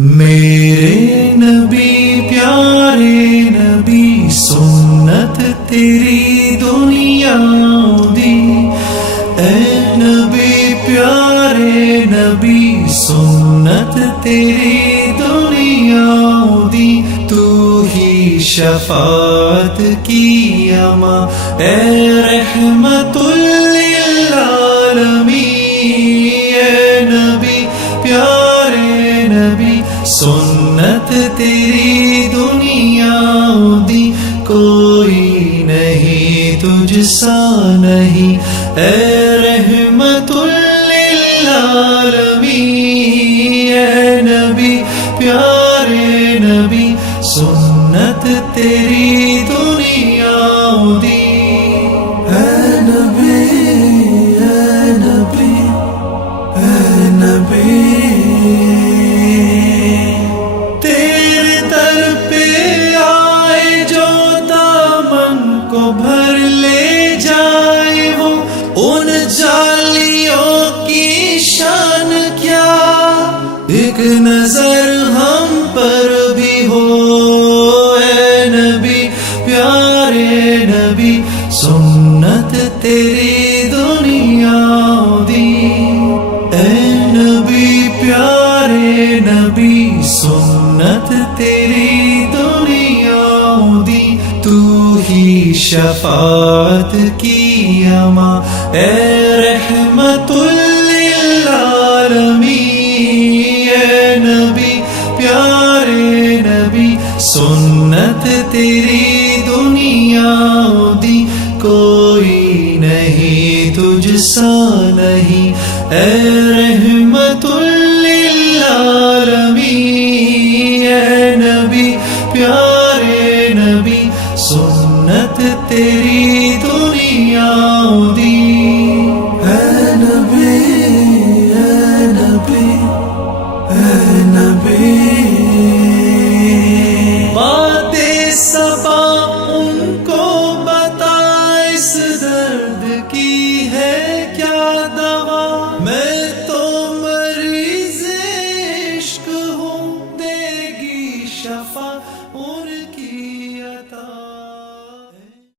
میرے نبی پیارے نبی سنت تیری دنیا دی، اے نبی پیارے نبی سنت تیری دنیا دی، تو ہی شفاعت کی اما اے رحمت للعالمین، اے نبی پیارے نبی سنت تیری دنیا دی، کوئی نہیں تجھ سا نہیں اے رحمت للعالمین، اے نبی پیارے نبی سنت تیری دنیا دی، اے نبی اے نبی اے نبی، تیرے در پہ آئے جو دامن کو بھر لے جائے، وہ ان جالیوں کی شان کیا، ایک نظر ہم پر بھی ہو اے نبی پیارے نبی سنت تیری دنیا دی، اے نبی پیارے نبی سنت تیری دنیا دی، تو ہی شفاعت کی اما اے رحمت للعالمین، اے نبی پیارے نبی سنت تیری دنیا دی، کوئی نہیں تجھ سا نہیں اے